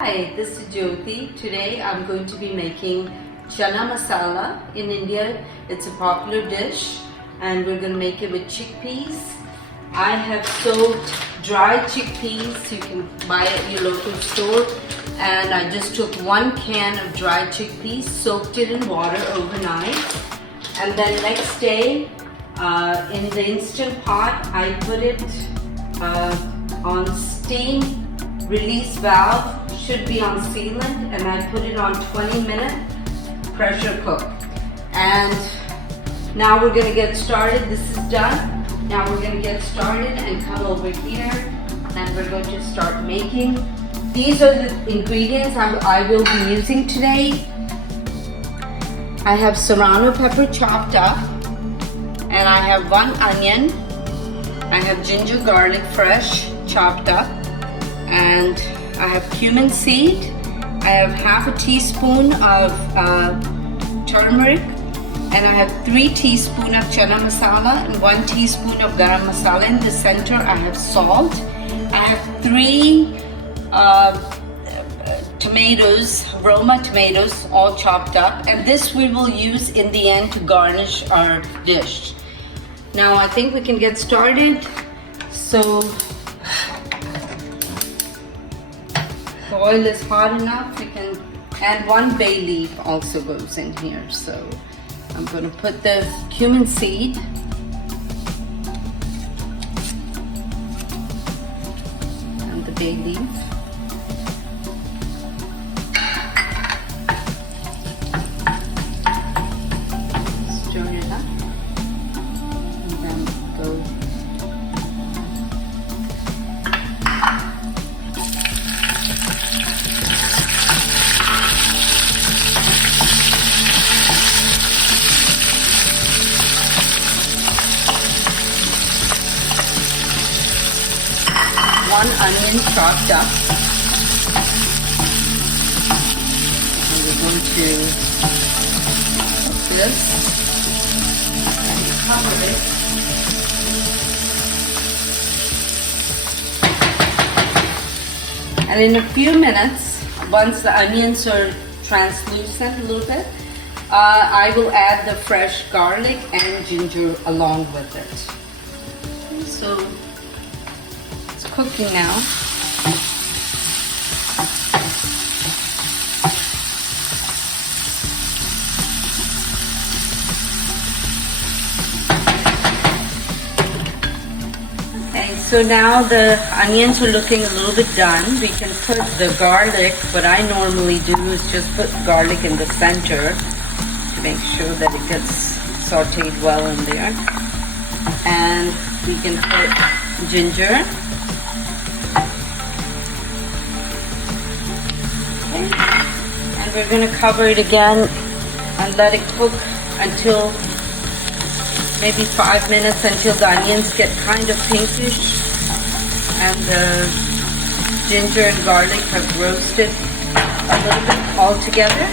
Hi, this is Jyoti. Today I'm going to be making Chana Masala. In India, it's a popular dish and we're going to make it with chickpeas. I have soaked dry chickpeas, you can buy at your local store, and I just took 1 can of dry chickpeas, soaked it in water overnight, and then next day in the Instant Pot I put it on steam release valve, should be on sealant, and I put it on 20-minute pressure cook. And now we're going to get started. This is done. Now we're going to get started and come over here and we're going to start making. These are the ingredients I will be using today. I have serrano pepper chopped up, and I have 1 onion. I have ginger garlic fresh chopped up, and I have cumin seed. I have half a teaspoon of turmeric, and I have 3 teaspoons of Chana Masala and 1 teaspoon of garam masala. In the center I have salt. I have 3 tomatoes, Roma tomatoes, all chopped up, and this we will use in the end to garnish our dish. Now I think we can get started. So the oil is hot enough, we can, and 1 bay leaf also goes in here. So I'm going to put the cumin seed and the bay leaf. Stir it up and then go. One onion chopped up, and we're going to put this and cover it. And in a few minutes, once the onions are translucent a little bit, I will add the fresh garlic and ginger along with it. Okay, so cooking now. Okay, so now the onions are looking a little bit done. We can put the garlic. What I normally do is just put garlic in the center to make sure that it gets sauteed well in there. And we can put ginger. And we're going to cover it again and let it cook until maybe 5 minutes, until the onions get kind of pinkish and the ginger and garlic have roasted a little bit all together.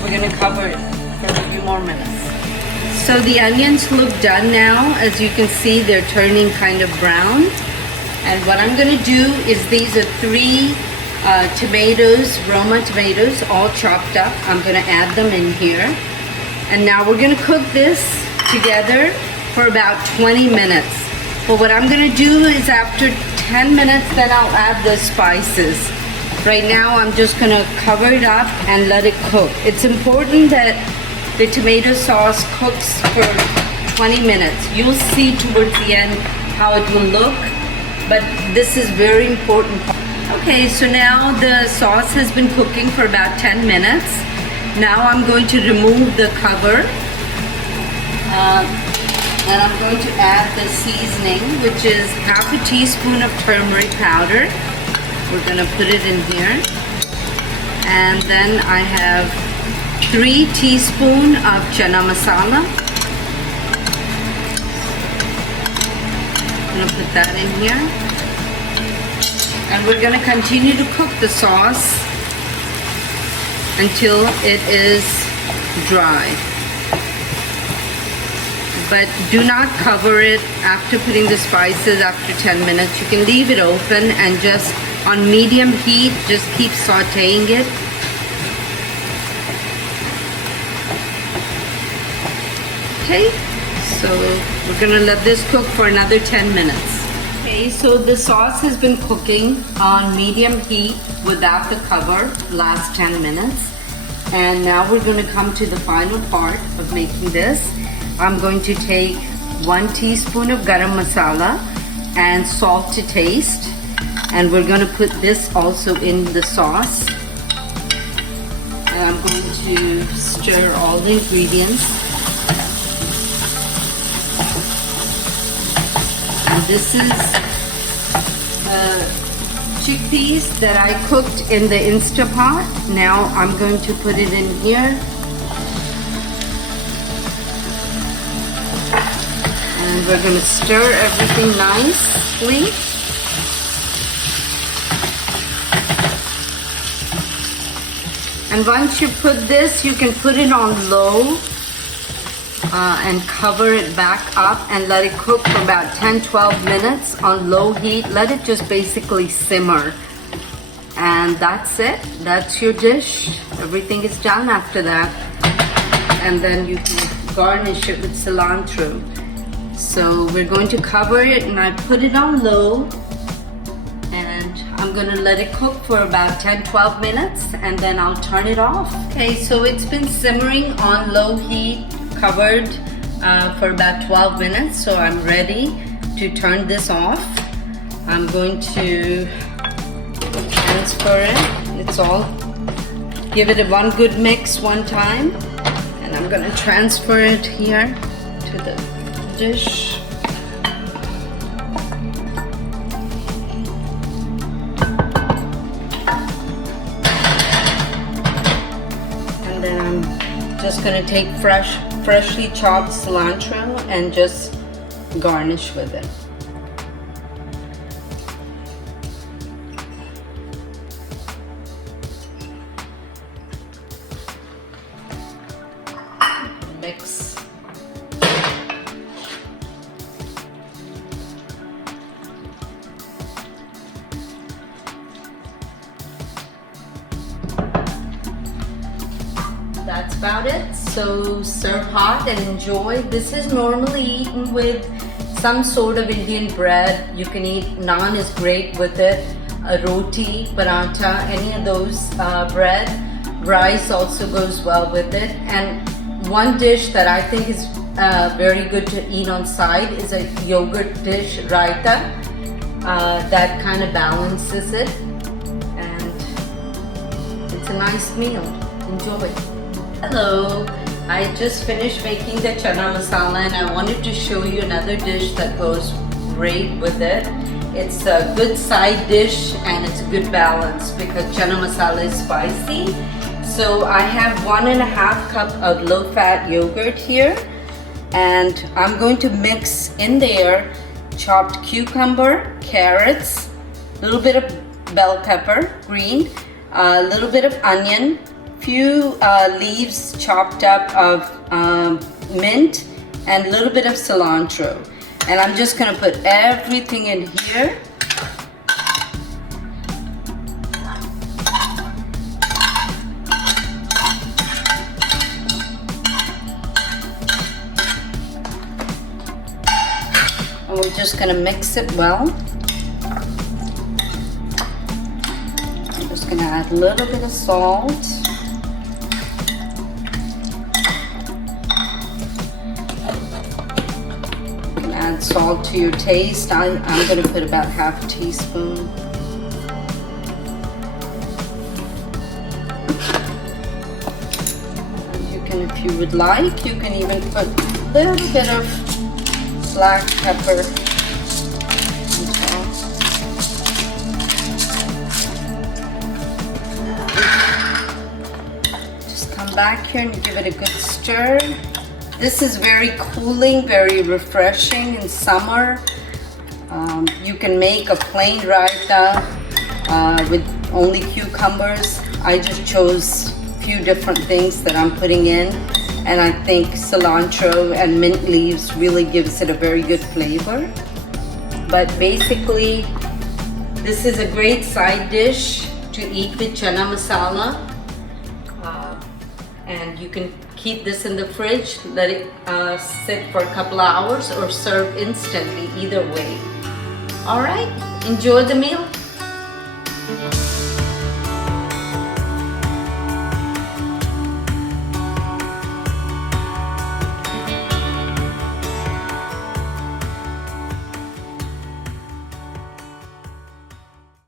We're going to cover it for a few more minutes. So the onions look done now. As you can see, they're turning kind of brown. And what I'm going to do is, these are 3 tomatoes, Roma tomatoes, all chopped up. I'm going to add them in here. And now we're going to cook this together for about 20 minutes. But what I'm going to do is, after 10 minutes, then I'll add the spices. Right now I'm just going to cover it up and let it cook. It's important that the tomato sauce cooks for 20 minutes. You'll see towards the end how it will look, but this is very important. Okay, so now the sauce has been cooking for about 10 minutes. Now I'm going to remove the cover, and I'm going to add the seasoning, which is half a teaspoon of turmeric powder. We're going to put it in here. And then I have 3 teaspoons of Chana Masala. I'm going to put that in here. And we're going to continue to cook the sauce until it is dry. But do not cover it after putting the spices after 10 minutes. You can leave it open and just on medium heat. Just keep sauteing it. Okay, so we're gonna let this cook for another 10 minutes. Okay, so the sauce has been cooking on medium heat without the cover last 10 minutes. And now we're going to come to the final part of making this. I'm going to take 1 teaspoon of garam masala and salt to taste. And we're going to put this also in the sauce. And I'm going to stir all the ingredients. And this is chickpeas that I cooked in the Instapot. Now I'm going to put it in here. And we're going to stir everything nicely. And once you put this, you can put it on low and cover it back up and let it cook for about 10-12 minutes on low heat. Let it just basically simmer. And that's it. That's your dish. Everything is done after that. And then you can garnish it with cilantro. So we're going to cover it, and I put it on low. And I'm gonna let it cook for about 10-12 minutes, and then I'll turn it off. Okay, so it's been simmering on low heat, covered for about 12 minutes, so I'm ready to turn this off. I'm going to transfer it. It's all, give it one good mix one time, and I'm going to transfer it here to the dish. And then I'm just going to take freshly chopped cilantro and just garnish with it. Mix. That's about it. So serve hot and enjoy. This is normally eaten with some sort of Indian bread. You can eat naan is great with it, a roti, paratha, any of those bread. Rice also goes well with it. And one dish that I think is very good to eat on side is a yogurt dish, raita. That kind of balances it, and it's a nice meal. Enjoy. Hello, I just finished making the chana masala, and I wanted to show you another dish that goes great with it. It's a good side dish and it's a good balance because chana masala is spicy. So I have 1.5 cup of low-fat yogurt here, and I'm going to mix in there chopped cucumber, carrots, a little bit of bell pepper, green, a little bit of onion, few leaves chopped up of mint, and a little bit of cilantro. And I'm just going to put everything in here. And we're just going to mix it well. I'm just going to add a little bit of salt. Add salt to your taste. I'm going to put about half a teaspoon. You can, if you would like, you can even put a little bit of black pepper on top. Just come back here and give it a good stir. This is very cooling, very refreshing in summer. You can make a plain raita with only cucumbers. I just chose a few different things that I'm putting in, and I think cilantro and mint leaves really gives it a very good flavor. But basically, This is a great side dish to eat with chana masala. And you can keep this in the fridge, let it sit for a couple of hours, or serve instantly, either way. Alright, enjoy the meal.